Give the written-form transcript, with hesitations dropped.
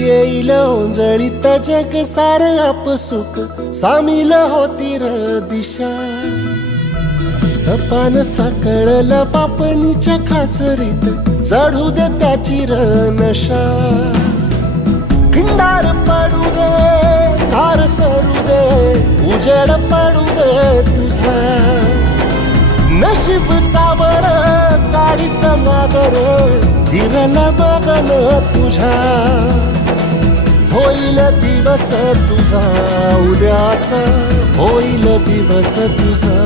येईल ओंजळीत जग सार आपसुक सामील होती र दिशा सपान साकळलं पापणीच्या खाचरीत चढू दे त्याची र नशा खिंडार पडू दे धार सरू दे उजेड पडू दे तुझा नशीब चावर गाडीत मागर दिरल बघन तुझ्या होईल दिवस तुझा उद्याचा होईल दिवस तुझा